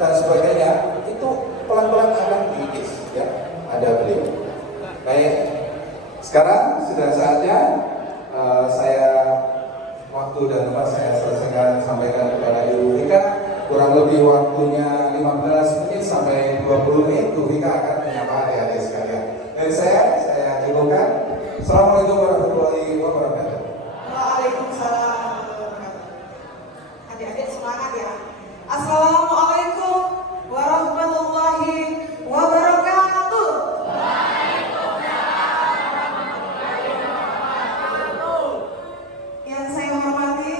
dan sebagainya, itu pelan-pelan akan diikis, ya. Ada beliau. Baik, sekarang sudah saatnya saya waktu dan tempat saya selesaikan sampaikan kepada Ibu Vika. Kurang lebih waktunya 15 menit sampai 20 menit. Ibu Vika akan menyapa adik-adik sekalian. Dari saya himbawan. Assalamualaikum warahmatullahi wabarakatuh. Waalaikumsalam. Adik-adik semangat ya. Assalamualaikum warahmatullahi wabarakatuh. Yang saya hormati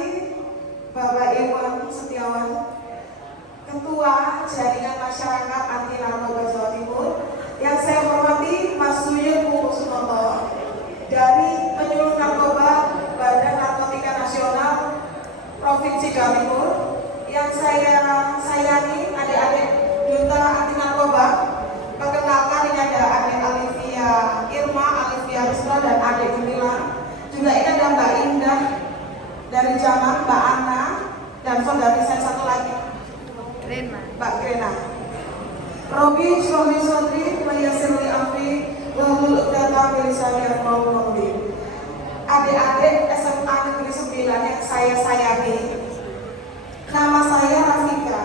Bapak Iwan Setiawan, Ketua Jaringan Masyarakat Anti Narkoba Jawa Timur. Yang saya hormati Mas Suyun Pupuk Sunoto dari Penyuluh Narkoba Badan Narkotika Nasional Provinsi Jawa Timur. Yang saya sayangi adik-adik Duta Anti Narkoba, perkenalkan ini ada adik Alivia Irma, Alivia Risma, dan adik Gemilang. Juga ini ada Mbak Indah dari Jamang, Mbak Ana, dan saudari saya satu lagi, Mbak Grena. Robi Suami Sodri Mayasirli Amri Wahul Udata Bilisani Armaul Mamdi. Adik-adik SMA Negeri 9 yang saya sayangi, nama saya Rafika.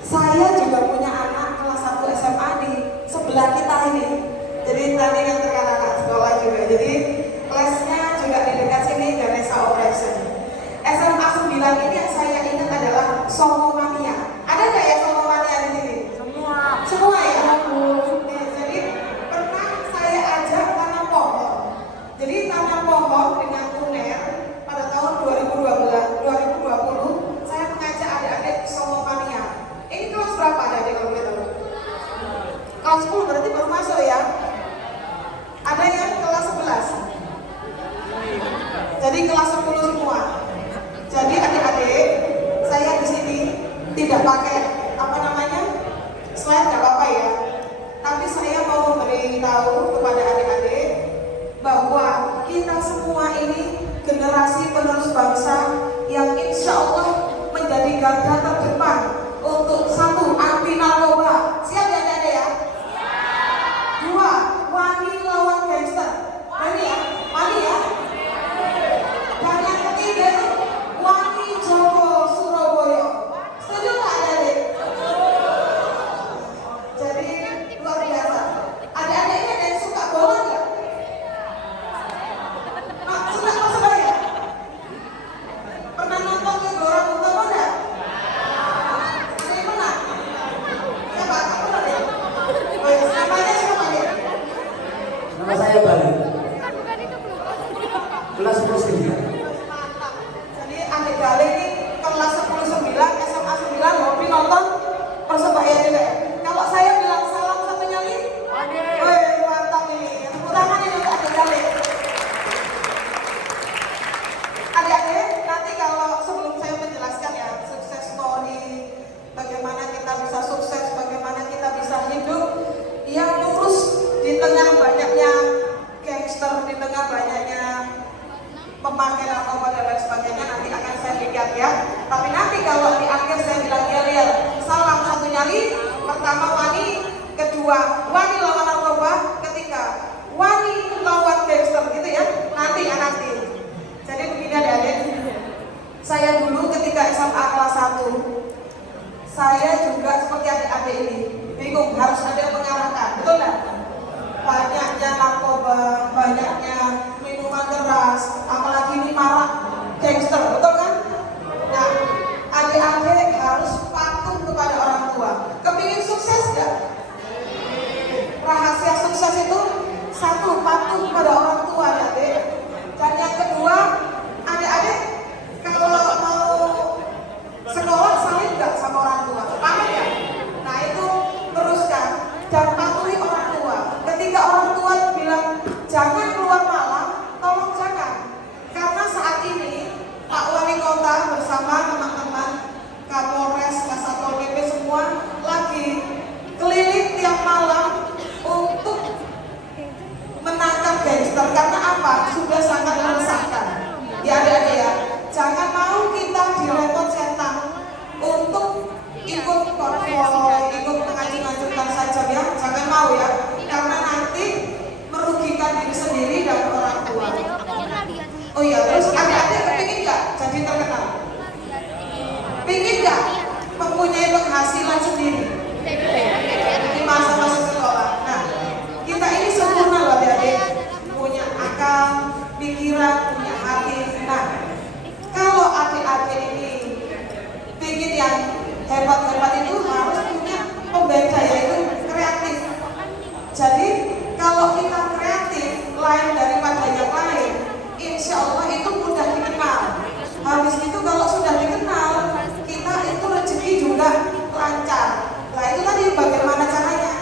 Saya juga punya anak kelas 1 SMA di sebelah kita ini. Jadi tadi yang terkena anak sekolah juga. Jadi kelasnya juga di dekat sini, Ganesha Operation. SMA 9 ini yang saya ingat adalah Songomania. Ada nggak ya Songomania di sini? Semua ya? Jadi pernah saya ajak tanam pohon. Jadi tanam pohon dengan tuner pada tahun 2020 saya mengajak adik-adik Songomania. Ini kelas berapa adik-adik kalau boleh tahu? Kelas 10 berarti baru masuk ya? Ada yang kelas 11? Jadi kelas 10 semua. Jadi adik-adik, saya di sini tidak pakai apa namanya slide, nggak apa-apa ya. Tapi saya mau memberitahu kepada adik-adik bahwa kita semua ini generasi penerus bangsa yang insya Allah menjadi garda terdepan untuk satu, anti narkoba. Siap ya adik-adik ya? Dua, wani lawan gangster. Wani ya? Wani ya? Dan yang ketiga, wani Jogo Surabaya. Setuju nggak adik-adik? Jadi luar biasa. Adik-adik ini ada yang suka bola nggak? Suka Persebaya? Pernah nonton Gelora Bung Tomo nggak? Ada yang menang? Siapa? Aku pernah deh. Oh ya, namanya siapa deh? Nama saya Bali. Kelas 10. Mantap. Jadi adik Bali ini kelas 10-9, SMA 9, hobi nonton Persebaya juga ya. Kalau saya bilang salam satu nyali, woi mantap ini. Tepuk tangan ini untuk adik Bali. Adik-adik, nanti kalau sebelum saya menjelaskan ya sukses story, bagaimana kita bisa sukses, bagaimana kita bisa hidup yang lurus di tengah banyaknya gangster, di tengah banyaknya pemakai narkoba dan lain sebagainya, nanti akan saya lihat ya. Tapi nanti kalau di akhir saya bilang yel salam satu nyali, pertama wani, kedua wani lawan narkoba, ketiga wani lawan gangster gitu ya. Nanti ya nanti. Jadi begini adik-adik, saya dulu ketika SMA kelas 1, saya juga seperti adik-adik ini bingung harus ada yang mengarahkan, betul nggak? Banyaknya narkoba, banyaknya minuman keras, apalagi ini marak gangster, betul kan? Nah, adik-adik harus patuh kepada orang tua. Kepingin sukses nggak? Rahasia sukses itu satu, patuh kepada orang tua ya adik. Dan yang kedua, adik-adik kalau mau sekolah salin nggak sama orang tua? Paham ya? Nah itu teruskan. Pingin nggak mempunyai penghasilan sendiri di masa-masa sekolah? Nah, kita ini sempurna loh adik-adik, punya akal, pikiran, punya hati. Nah, kalau adik-adik ini pingin yang hebat-hebat itu harus punya pembeda, yaitu kreatif. Jadi kalau kita kreatif lain daripada yang lain, insya Allah itu mudah dikenal. Habis itu kalau sudah dikenal, kita itu rezeki juga lancar. Nah itu tadi bagaimana caranya?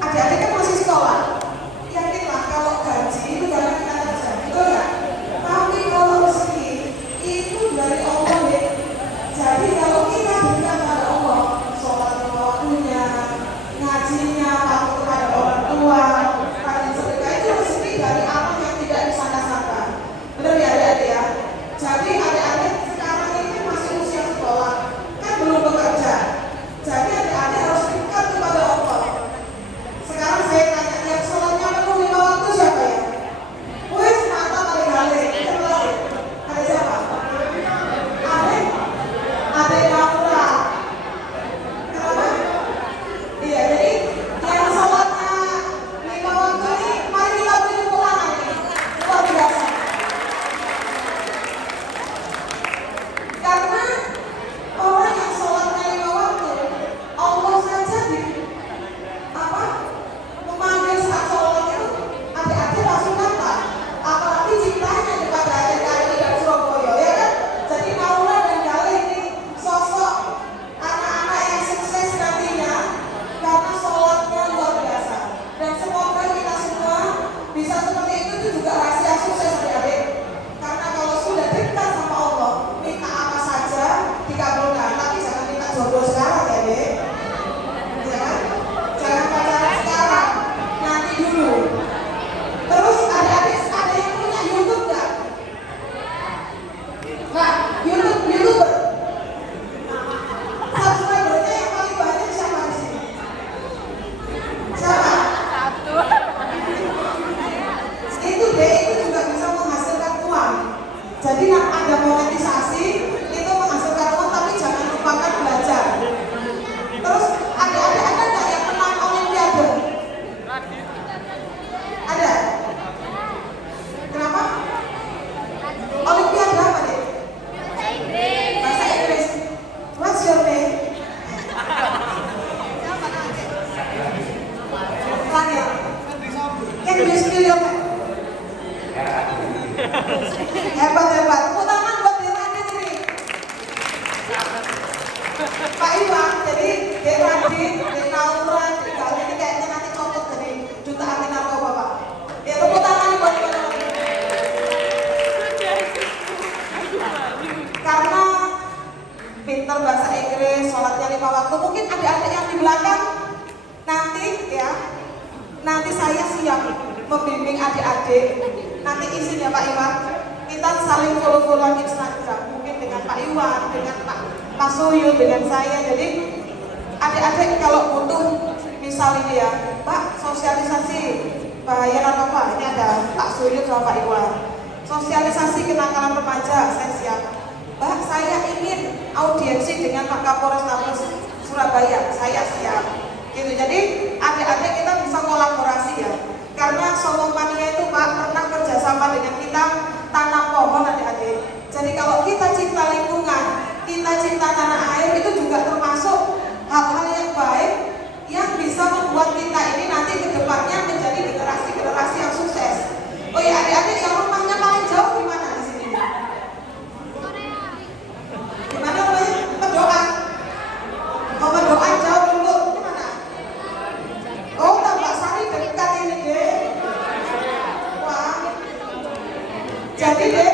Adik-adik kan masih sekolah, yakinlah kalau gaji itu dari kita saja, betul ya? Tapi kalau rezeki itu dari Allah ya. Jadi kalau kita berikan kepada Allah, sholat lima waktunya, ngajinya, patuh kepada orang tua, rajin sedekah, itu rezeki dari Allah yang tidak disangka-sangka. Benar ya adik-adik ya? Jadi adik-adik sekarang ini masih usia sekolah, kan belum bekerja. Jadi adik-adik harus dekat kepada Allah. Sekarang saya tanya, yang sholatnya penuh 5 waktu siapa ya? Wes mata paling halus, ada siapa? Adik Laura. Kenapa? Iya, jadi yang sholatnya 5 waktu ini, mari kita beri pulangan ini. Luar biasa. Karena orang yang sholatnya 5 waktu, Allah saja memanggil saat sholat itu, adik-adik langsung kata, apalagi cintanya kepada adik-adik dari Surabaya, ya kan? Jadi Maula dan Galih ini sosok anak-anak yang sukses nantinya karena sholatnya luar biasa. Dan semoga kita semua bisa seperti itu juga rahasia sukses adik-adik. Karena kalau sudah dekat sama Allah, minta apa saja dikabulkan. Tapi jangan minta jodoh sekarang ya adik. Jangan pacaran sekarang, nanti dulu. Terus adik-adik ada yang punya YouTube nggak? Nah, YouTuber. Subscribernya yang paling banyak siapa di sini? Siapa? Itu deh, itu juga bisa menghasilkan uang. Jadi ada monetisasi, itu menghasilkan uang, tapi jangan lupakan belajar. Terus adik-adik ada nggak yang menang Olimpiade? Ada? Kenapa? Olimpiade apa deh? Bahasa Inggris. What's your name? Langit. Can you spell your name? Hebat-hebat. Tepuk tangan buat Radit ini. Pak Iwan, jadi Radit, Naura, Galih ini kayaknya nanti cocok dari Duta Anti Narkoba Pak. Ya tepuk tangan buat Iwan. Karena pinter bahasa Inggris, sholatnya 5 waktu. Mungkin adik-adik yang di belakang nanti ya, nanti saya siap membimbing adik-adik. Nanti izin ya Pak Iwan, kita saling follow-followan Instagram. Mungkin dengan Pak Iwan, dengan Pak Soyo, dengan saya. Jadi adik-adik kalau butuh misal ini ya, Pak sosialisasi bahaya narkoba, ini ada Pak Soyo sama Pak Iwan. Sosialisasi kenakalan remaja, saya siap. Mbak, saya ingin audiensi dengan Pak Kapolres Surabaya, saya siap. Gitu. Jadi adik-adik kita bisa kolaborasi ya. Karena Solo Mania itu Pak pernah kerjasama dengan kita tanam pohon adik-adik. Jadi kalau kita cinta lingkungan, kita cinta tanah air, itu juga termasuk hal-hal yang baik yang bisa membuat kita ini nanti ke depannya menjadi generasi-generasi yang sukses. Oh ya adik-adik, yang rumahnya paling jauh di mana di sini? Di mana rumahnya? Pedoan. Oh Pedoan jauh dulu. Di mana? Oh Tambak Sari dekat ini deh. Wah. Jadi deh,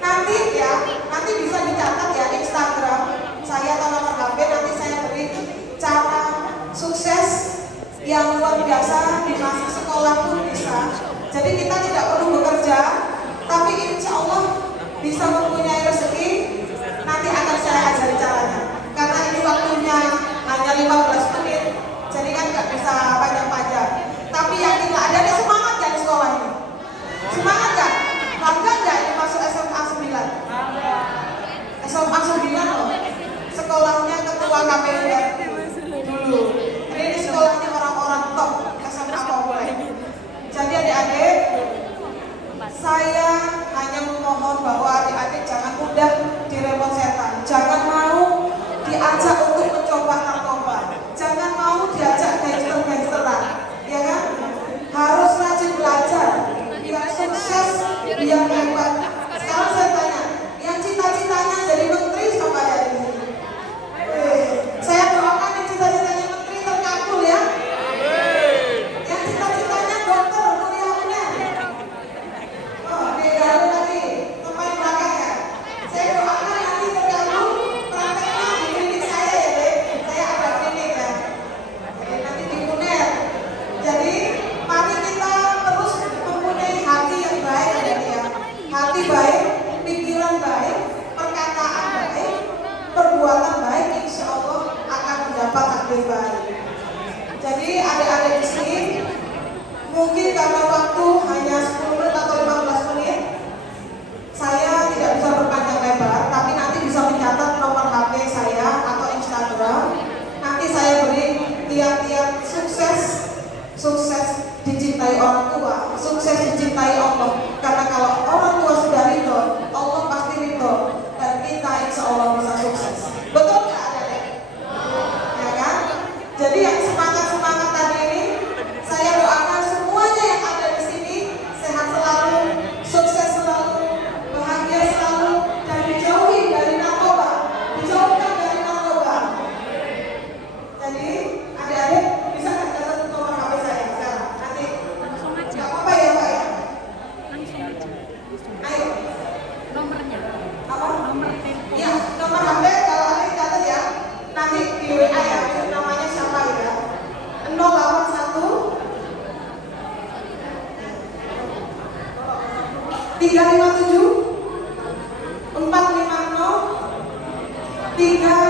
nanti ya, nanti bisa dicatat ya Instagram saya atau nomor HP, nanti saya beri cara sukses yang luar biasa di masa sekolah pun bisa. Jadi kita tidak perlu bekerja, tapi insya Allah bisa mempunyai rezeki. Nanti akan saya ajari caranya. Karena ini waktunya hanya 15 menit, jadi kan nggak bisa panjang-panjang. Tapi yang kita ada nih, semangat ya di sekolah ini. Semangat kan? Bangga nggak ini masuk SMA 9? SMA 9 loh. KPU dulu. Ini sekolahnya orang-orang top SMA Komplek. Jadi adik-adik, saya hanya memohon bahwa adik-adik jangan mudah direpot setan, jangan mau diajak untuk mencoba narkoba, jangan mau diajak gangster-gangsteran, ya kan? Harus rajin belajar, biar sukses, biar hebat. Sekarang saya tanya, yang cita-citanya jadi menteri siapa ada di sini? Saya doakan yang cita-citanya menteri terkabul ya. Yang cita-citanya dokter, kuliah UNER. Oh, beda lagi, tempat belakang ya. Saya doakan nanti terkabul prakteknya di klinik saya ya, Dek. Saya ada klinik ya. Nanti di UNER. Jadi mari kita terus mempunyai hati yang baik ya. Hati baik, pikiran baik, perkataan baik, perbuatan baik, insya Allah akan mendapat takdir baik. Jadi adik-adik di sini mungkin karena waktu hanya 10 menit atau 15 menit, saya tidak bisa berpanjang lebar, tapi nanti bisa mencatat nomor HP saya atau Instagram. Nanti saya beri tiap-tiap sukses dicintai orang tua, sukses dicintai Allah. Karena kalau orang tua sudah ridho, Allah pasti ridho, dan kita insya Allah bisa sukses. Betul nggak adik-adik? Ya kan? Jadi yang semangat tadi ini, saya doakan semuanya yang ada di sini sehat selalu, sukses selalu, bahagia selalu, dan dijauhi dari narkoba, dijauhkan dari narkoba. Jadi adik-adik bisa nggak catat nomor HP saya sekarang? Nanti nggak apa-apa ya Pak ya? Ayo. Nomornya. Apa? Nomor telepon. Iya, nomor HP kalau adik catat ya. Nanti di WA ya, namanya siapa ya? 081 357 450 3